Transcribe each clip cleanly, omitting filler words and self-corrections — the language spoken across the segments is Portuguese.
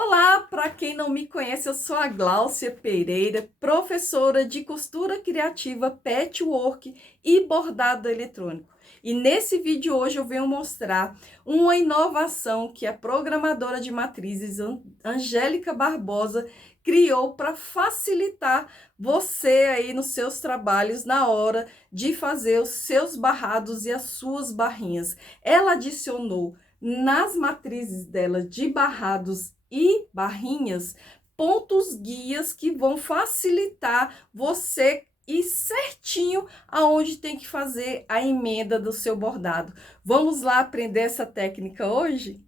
Olá, para quem não me conhece, eu sou a Gláucia Pereira, professora de costura criativa, patchwork e bordado eletrônico. E nesse vídeo hoje eu venho mostrar uma inovação que a programadora de matrizes Angélica Barbosa criou para facilitar você aí nos seus trabalhos na hora de fazer os seus barrados e as suas barrinhas. Ela adicionou nas matrizes dela de barrados e barrinhas, pontos guias que vão facilitar você ir certinho aonde tem que fazer a emenda do seu bordado. Vamos lá aprender essa técnica hoje?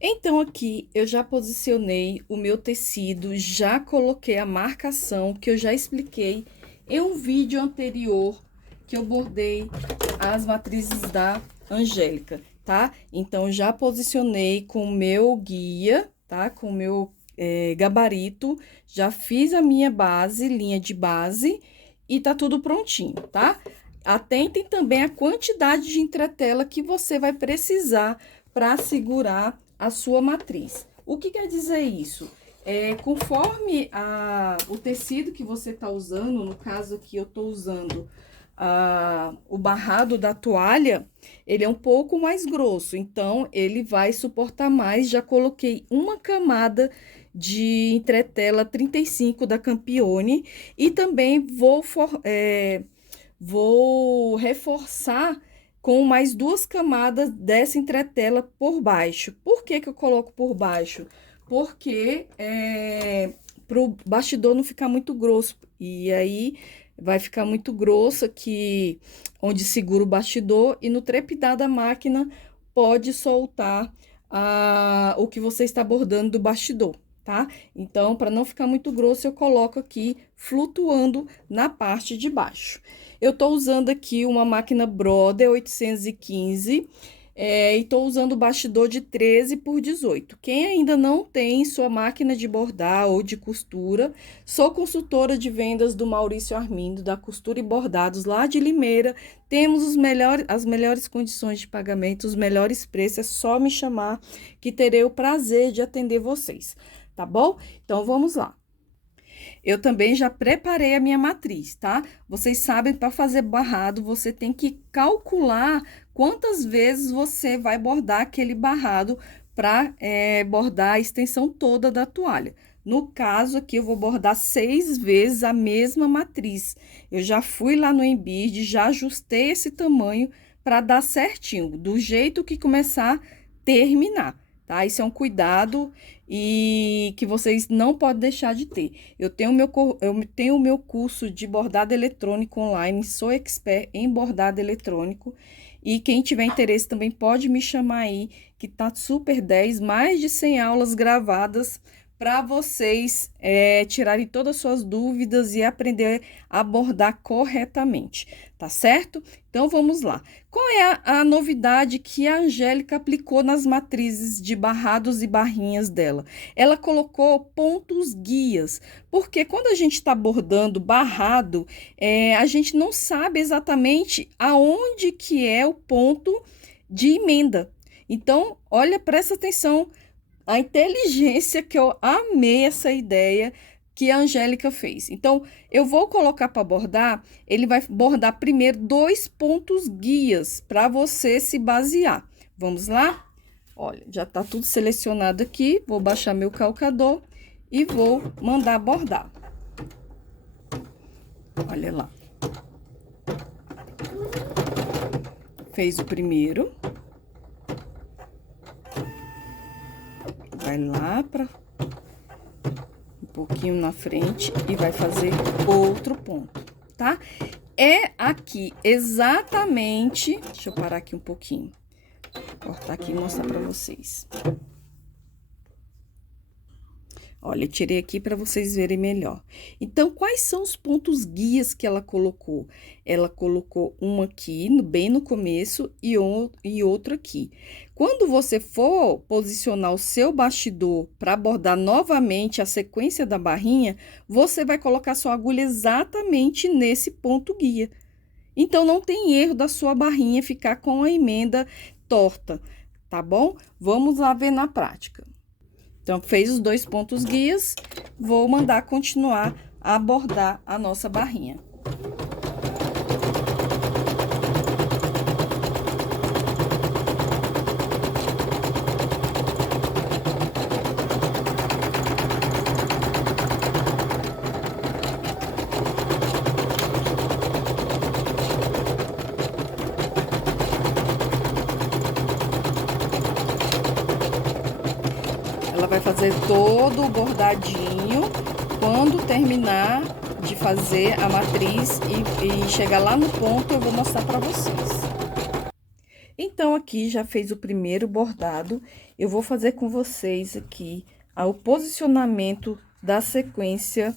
Então, aqui eu já posicionei o meu tecido, já coloquei a marcação que eu já expliquei em um vídeo anterior que eu bordei as matrizes da Angélica, tá? Então, já posicionei com o meu guia, tá? Com o meu gabarito, já fiz a minha base, linha de base, e tá tudo prontinho, tá? Atentem também a quantidade de entretela que você vai precisar para segurar a sua matriz. O que quer dizer isso? Conforme o tecido que você está usando, no caso aqui eu estou usando o barrado da toalha, ele é um pouco mais grosso, então ele vai suportar mais. Já coloquei uma camada de entretela 35 da Campione e também vou reforçar com mais 2 camadas dessa entretela por baixo. Por que que eu coloco por baixo? Porque para o bastidor não ficar muito grosso. E aí vai ficar muito grosso aqui onde segura o bastidor, e no trepidar da máquina pode soltar o que você está bordando do bastidor, tá? Então, para não ficar muito grosso, eu coloco aqui flutuando na parte de baixo. Eu tô usando aqui uma máquina Brother 815, e tô usando o bastidor de 13 por 18. Quem ainda não tem sua máquina de bordar ou de costura, sou consultora de vendas do Maurício Armindo, da Costura e Bordados, lá de Limeira. Temos as melhores condições de pagamento, os melhores preços. É só me chamar que terei o prazer de atender vocês, tá bom? Então, vamos lá. Eu também já preparei a minha matriz, tá? Vocês sabem, para fazer barrado, você tem que calcular quantas vezes você vai bordar aquele barrado para bordar a extensão toda da toalha. No caso aqui, eu vou bordar 6 vezes a mesma matriz. Eu já fui lá no Embird, já ajustei esse tamanho para dar certinho, do jeito que começar a terminar, tá? Isso é um cuidado e que vocês não podem deixar de ter. Eu tenho o meu curso de bordado eletrônico online, sou expert em bordado eletrônico, e quem tiver interesse também pode me chamar aí, que tá super 10, mais de 100 aulas gravadas para vocês tirarem todas as suas dúvidas e aprender a bordar corretamente, tá certo? Então, vamos lá. Qual é a novidade que a Angélica aplicou nas matrizes de barrados e barrinhas dela? Ela colocou pontos guias, porque quando a gente está bordando barrado, a gente não sabe exatamente aonde que é o ponto de emenda. Então, olha, presta atenção, a inteligência, que eu amei essa ideia que a Angélica fez. Então, eu vou colocar para bordar, ele vai bordar primeiro 2 pontos guias para você se basear. Vamos lá? Olha, já tá tudo selecionado aqui, vou baixar meu calcador e vou mandar bordar. Olha lá. Fez o primeiro. Vai lá para um pouquinho na frente e vai fazer outro ponto, tá? É aqui exatamente, deixa eu parar aqui um pouquinho, cortar aqui e mostrar para vocês. Olha, eu tirei aqui para vocês verem melhor. Então, quais são os pontos guias que ela colocou? Ela colocou um aqui, bem no começo, e outro aqui. Quando você for posicionar o seu bastidor para bordar novamente a sequência da barrinha, você vai colocar sua agulha exatamente nesse ponto guia. Então, não tem erro da sua barrinha ficar com a emenda torta, tá bom? Vamos lá ver na prática. Então, fez os 2 pontos guias, vou mandar continuar a bordar a nossa barrinha. Ela vai fazer todo o bordadinho. Quando terminar de fazer a matriz e chegar lá no ponto, eu vou mostrar para vocês. Então, aqui já fez o primeiro bordado. Eu vou fazer com vocês aqui o posicionamento da sequência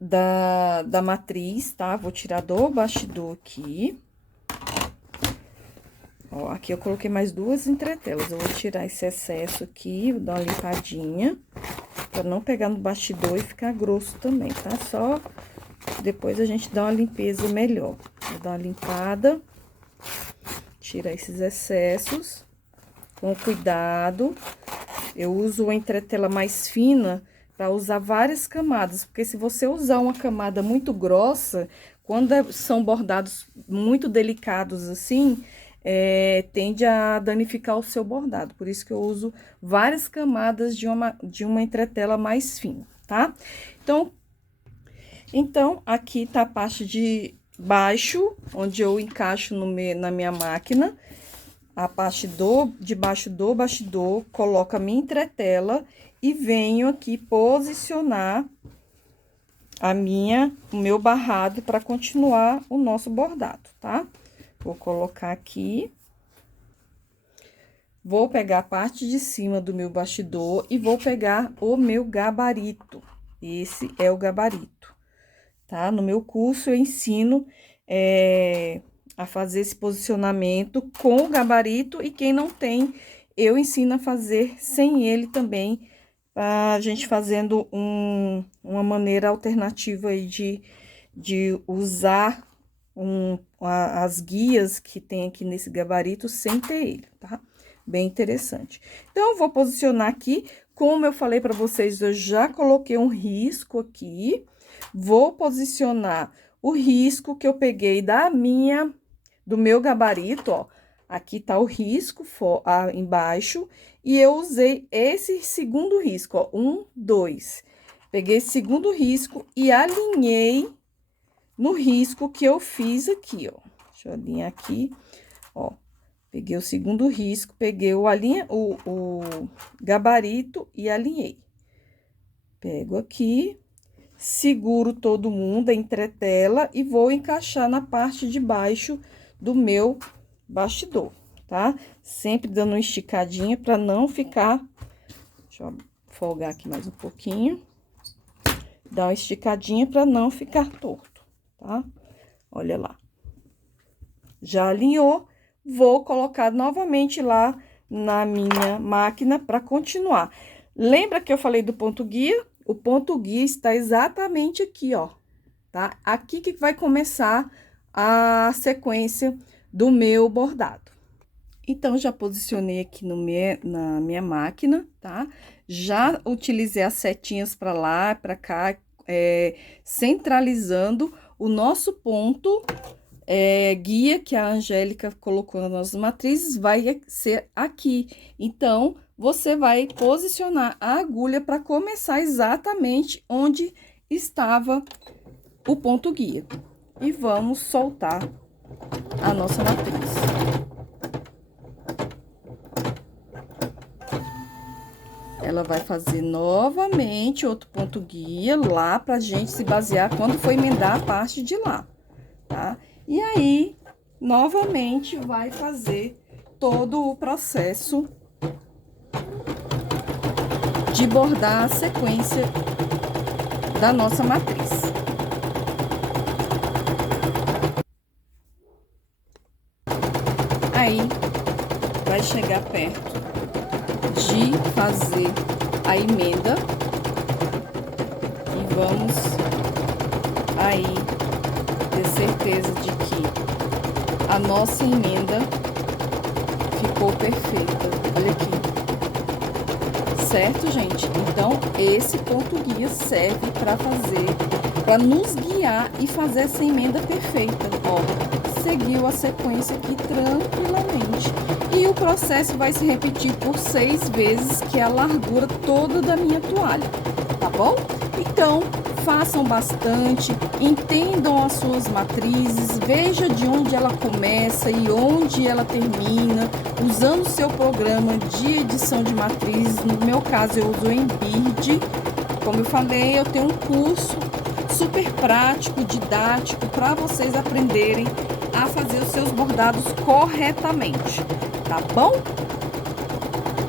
da matriz, tá? Vou tirar do bastidor aqui. Ó, aqui eu coloquei mais 2 entretelas. Eu vou tirar esse excesso aqui, vou dar uma limpadinha, pra não pegar no bastidor e ficar grosso também, tá? Só depois a gente dá uma limpeza melhor. Vou dar uma limpada, tirar esses excessos com cuidado. Eu uso uma entretela mais fina para usar várias camadas, porque se você usar uma camada muito grossa, quando são bordados muito delicados assim, tende a danificar o seu bordado. Por isso que eu uso várias camadas de uma entretela mais fina, tá? Então, aqui tá a parte de baixo, onde eu encaixo na minha máquina. A parte de baixo do bastidor, coloco a minha entretela e venho aqui posicionar o meu barrado para continuar o nosso bordado, tá? Vou colocar aqui. Vou pegar a parte de cima do meu bastidor e vou pegar o meu gabarito. Esse é o gabarito, tá? No meu curso eu ensino a fazer esse posicionamento com o gabarito, e quem não tem, eu ensino a fazer sem ele também, a gente fazendo uma maneira alternativa aí de usar as guias que tem aqui nesse gabarito sem ter ele, tá? Bem interessante. Então, eu vou posicionar aqui, como eu falei para vocês, eu já coloquei um risco aqui, vou posicionar o risco que eu peguei do meu gabarito, ó. Aqui tá o risco embaixo, e eu usei esse segundo risco, ó, 1, 2. Peguei esse segundo risco e alinhei no risco que eu fiz aqui, ó. Deixa eu alinhar aqui, ó. Peguei o segundo risco, peguei o gabarito e alinhei. Pego aqui, seguro todo mundo, a entretela, e vou encaixar na parte de baixo do meu bastidor, tá? Sempre dando uma esticadinha para não ficar... Deixa eu folgar aqui mais um pouquinho. Dá uma esticadinha para não ficar torto, tá? Olha lá. Já alinhou, vou colocar novamente lá na minha máquina para continuar. Lembra que eu falei do ponto guia? O ponto guia está exatamente aqui, ó, tá? Aqui que vai começar a sequência do meu bordado. Então, já posicionei aqui na minha máquina, tá? Já utilizei as setinhas para lá, para cá, centralizando o nosso ponto guia que a Angélica colocou nas nossas matrizes, vai ser aqui. Então, você vai posicionar a agulha para começar exatamente onde estava o ponto guia. E vamos soltar a nossa matriz. Ela vai fazer novamente outro ponto guia lá pra gente se basear quando for emendar a parte de lá, tá? E aí, novamente, vai fazer todo o processo de bordar a sequência da nossa matriz. Aí, vai chegar perto de fazer a emenda e vamos aí ter certeza de que a nossa emenda ficou perfeita. Olha aqui, Certo, gente? Então, esse ponto guia serve para nos guiar e fazer essa emenda perfeita. Ó, seguiu a sequência aqui tranquilamente. E o processo vai se repetir por 6 vezes, que é a largura toda da minha toalha, tá bom? Então, façam bastante, entendam as suas matrizes, veja de onde ela começa e onde ela termina, usando o seu programa de edição de matrizes. No meu caso, eu uso o Embird. Como eu falei, eu tenho um curso super prático, didático, para vocês aprenderem a fazer os seus bordados corretamente, tá bom?